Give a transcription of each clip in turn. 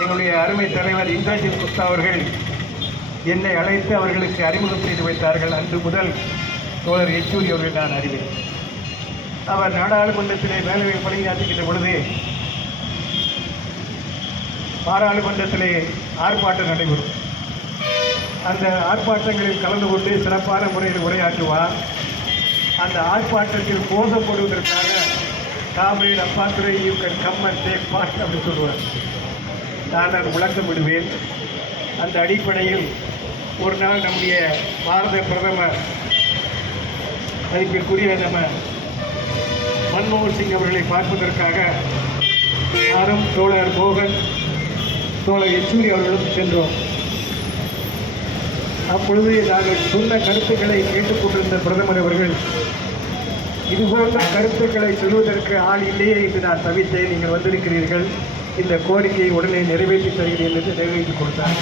எங்களுடைய அருமை தலைவர் இந்திரஜித் குப்தா அவர்கள் என்னை அழைத்து அவர்களுக்கு அறிமுகம் செய்து வைத்தார்கள். அன்று முதல் தோழர் யெச்சூரி அவர்கள் நான் அறிவேன். அவர் நாடாளுமன்றத்திலே வேலையை பணியாற்றுகின்ற பொழுது பாராளுமன்றத்திலே ஆர்ப்பாட்டம் நடைபெறும். அந்த ஆர்ப்பாட்டங்களில் கலந்து கொண்டு சிறப்பான முறையில் உரையாற்றுவார். அந்த ஆர்ப்பாட்டத்தில் போதப்படுவதற்காக காமெடியில் Appathurai you can come and take part அப்படின்னு சொல்லுவார். நான் அது விளக்கமிடுவேன் அந்த அடிப்படையில் ஒரு நாள் நம்முடைய பாரத பிரதமர் மதிப்பிற்குரிய நம்ம மன்மோகன் சிங் அவர்களை பார்ப்பதற்காக நானும் தோழர் மோகன் தோழர் யெச்சூரி அவர்களும் சென்றோம். அப்பொழுது நாங்கள் சொன்ன கருத்துக்களை கேட்டுக்கொண்டிருந்த பிரதமர் அவர்கள் இதுபோன்ற கருத்துக்களை சொல்வதற்கு ஆள் இல்லையே என்று நான் தவித்தேன். நீங்கள் வந்திருக்கிறீர்கள். இந்த கோரிக்கையை உடனே நிறைவேற்றி தருகிறேன் என்று நிறைவேற்றி கொடுத்தார்.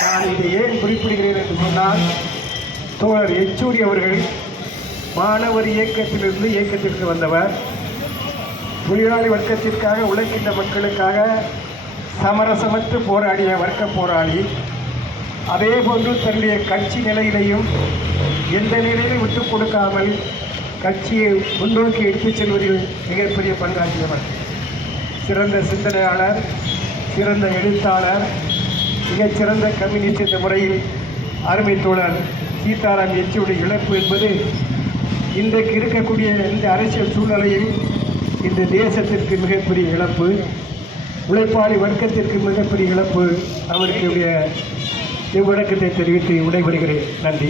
நான் இதை ஏன் குறிப்பிடுகிறேன் என்று சொன்னால் தோழர் யெச்சூரி அவர்கள் மாணவர் இயக்கத்திலிருந்து இயக்கத்திற்கு வந்தவர். தொழிலாளி வர்க்கத்திற்காக உழைக்கின்ற மக்களுக்காக சமரசமற்று போராடிய வர்க்க போராளி. அதே போன்று தன்னுடைய கட்சி நிலையிலையும் எந்த நிலையிலும் விட்டுக் கொடுக்காமல் கட்சியை முன்னோக்கி எடுத்துச் செல்வதில் மிகப்பெரிய பங்காற்றியவர். சிறந்த சிந்தனையாளர் சிறந்த எழுத்தாளர் மிகச்சிறந்த கம்யூனிஸ்ட் என்ற முறையில் அருமை தோழர் சீதாராம் எச்சியுடைய இழப்பு என்பது இன்றைக்கு இருக்கக்கூடிய இந்த அரசியல் சூழ்நிலையில் இந்த தேசத்திற்கு மிகப்பெரிய இழப்பு உழைப்பாளி வர்க்கத்திற்கு மிகப்பெரிய இழப்பு. அவருக்கு இவ்வழக்கத்தை தெரிவித்து விடைபெறுகிறேன். நன்றி.